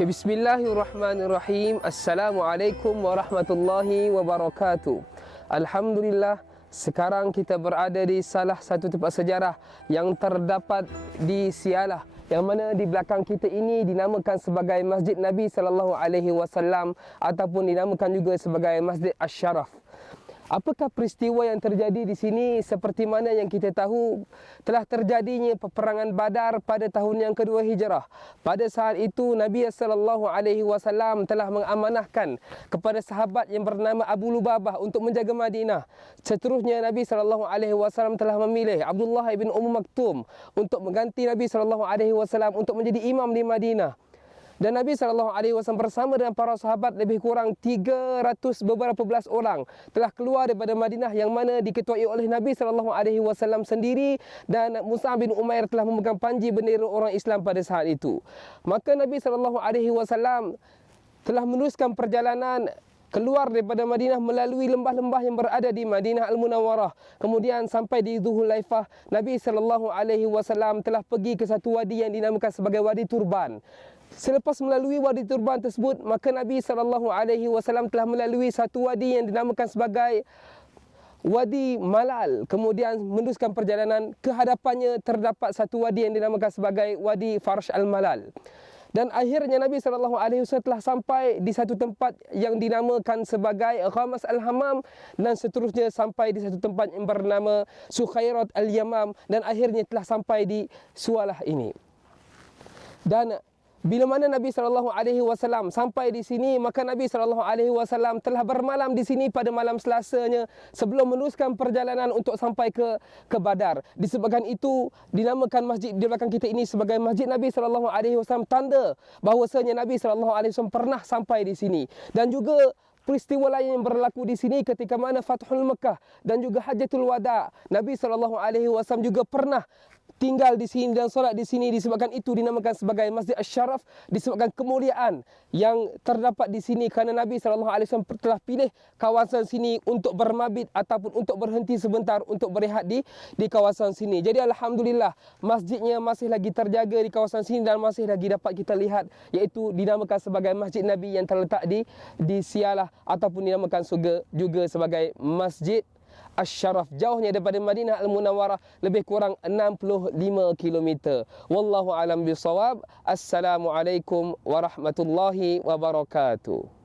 Okay, bismillahirrahmanirrahim. Assalamualaikum warahmatullahi wabarakatuh. Alhamdulillah, sekarang kita berada di salah satu tempat sejarah yang terdapat di Sialah, yang mana di belakang kita ini dinamakan sebagai Masjid Nabi sallallahu alaihi wasallam ataupun dinamakan juga sebagai Masjid Asy-Syaraf. Apakah peristiwa yang terjadi di sini? Seperti mana yang kita tahu, telah terjadinya peperangan Badar pada tahun yang kedua Hijrah. Pada saat itu Nabi sallallahu alaihi wasallam telah mengamanahkan kepada sahabat yang bernama Abu Lubabah untuk menjaga Madinah. Seterusnya Nabi sallallahu alaihi wasallam telah memilih Abdullah bin Maktum untuk mengganti Nabi sallallahu alaihi wasallam untuk menjadi imam di Madinah. Dan Nabi SAW bersama dengan para sahabat lebih kurang 300 beberapa belas orang telah keluar daripada Madinah, yang mana diketuai oleh Nabi SAW sendiri, dan Mus'ab bin Umair telah memegang panji bendera orang Islam pada saat itu. Maka Nabi SAW telah meneruskan perjalanan keluar daripada Madinah melalui lembah-lembah yang berada di Madinah Al-Munawwarah. Kemudian sampai di Dzulhulaifah, Nabi SAW telah pergi ke satu wadi yang dinamakan sebagai Wadi Turban. Selepas melalui Wadi Turban tersebut, maka Nabi SAW telah melalui satu wadi yang dinamakan sebagai Wadi Malal. Kemudian meneruskan perjalanan, ke hadapannya terdapat satu wadi yang dinamakan sebagai Wadi Farsh Al-Malal. Dan akhirnya Nabi SAW telah sampai di satu tempat yang dinamakan sebagai Ghamas Al-Hamam, dan seterusnya sampai di satu tempat yang bernama Sukhairat Al-Yamam, dan akhirnya telah sampai di Sualah ini. Dan bila mana Nabi SAW sampai di sini, maka Nabi SAW telah bermalam di sini pada malam Selasanya sebelum meneruskan perjalanan untuk sampai ke Badar. Disebabkan itu dinamakan masjid di belakang kita ini sebagai Masjid Nabi SAW, tanda bahawasanya Nabi SAW pernah sampai di sini. Dan juga peristiwa lain yang berlaku di sini ketika mana Fathul Mekah dan juga Hajjatul Wada, Nabi SAW juga pernah tinggal di sini dan solat di sini. Disebabkan itu dinamakan sebagai Masjid Asy-Syaraf, disebabkan kemuliaan yang terdapat di sini, kerana Nabi SAW telah pilih kawasan sini untuk bermabit ataupun untuk berhenti sebentar untuk berehat di kawasan sini. Jadi alhamdulillah, masjidnya masih lagi terjaga di kawasan sini dan masih lagi dapat kita lihat, iaitu dinamakan sebagai Masjid Nabi yang terletak di Sialah, ataupun dinamakan juga sebagai Masjid Asy-Syaraf. Jauhnya daripada Madinah Al-Munawwarah lebih kurang 65 km. Wallahu alam bisawab. Assalamualaikum warahmatullahi wabarakatuh.